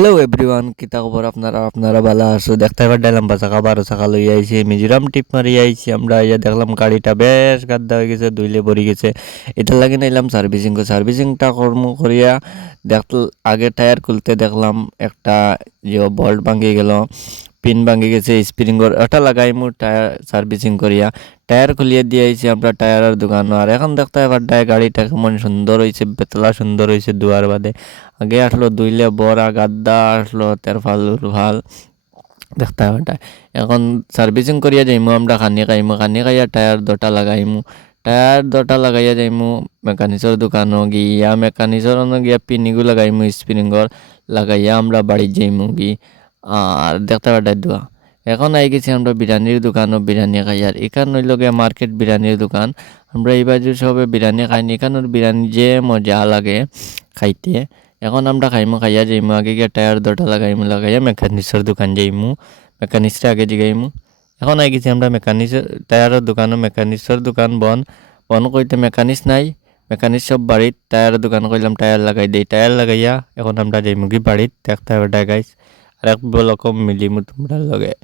Hello everyone, কিতা খবর আপনারা ভালো আছো? দেখতে পারলাম লম্বা চাকা 12 চাকা লই আইছি, মিজোরাম টিপ মারি আইছি আমরা। ইয়া দেখলাম গাড়িটা বেশ গাদ্দা হয়ে গেছে, দুইলে ভরি গেছে। এটা লাগে নাইলাম সার্ভিসিংটা কর্ম করিয়া দেখ। আগে টায়ার খুলতে দেখলাম একটা বল্ট ভাঙি গেল, পিন ভাঙি গেছে, স্প্রিংর এটা লাগাইমু টায়ার সার্ভিসিং করিয়া। টায়ার খুলিয়ে দিয়ে আইছি আমরা টায়ারের দোকান। আর এখন দেখতে পার গাড়িটা কেমন সুন্দর হয়েছে, বেতলা সুন্দর হয়েছে দুয়ার বাদে। আগে আসলো দুইলে বড়া গাদ্দা আসলো তেরফাল ভাল দেখতে পাটা। এখন সার্ভিসিং করিয়া যাইমু আমরা, খানি খাইয়া টায়ার দটা লাগাইমু। টায়ার দটা লাগাইয়া যাইমু মেকানিক্সের দোকানও গিয়া, মেকানিক্সের গিয়া পিনিগু লাগাইমু, স্প্রিংর লাগাইয়া আমরা বাড়ি যাইমু গি। আর দেখতে পাটা দোয়া এখন আই গেছি আমরা বিরিয়ানির দোকানও, বিরিয়ানি খাইয়ার। এখান হইল গিয়া মার্কেট বিরিয়ানির দোকান। আমরা এই বাজু সবে বিরিয়ানি খাইনি, এখানোর বিরিয়ানি যে মজা লাগে খাইতে। এখন আমরা খাইমু, খাইয়া যাইমু। আগে গিয়া টায়ার দটা লাগাইয়া মেকানিক্সের দোকান যাইমু, মেকানিক্সটা আগে জিগাইমু। এখন আই গেছি আমরা মেকানিক্সের টায়ারের দোকানও। মেকানিক্সের দোকান বন কইতে মেকানিক্স নাই, মেকানিক্স সব বাড়িত। টায়ারের দোকান কইলাম টায়ার লাগাই দেই, টায়ার লাগাইয়া এখন আমরা যাইমু কি বাড়িত। দেখতে হবে গাইস, আর এক বলকম মিলিমু তোমরা লগে।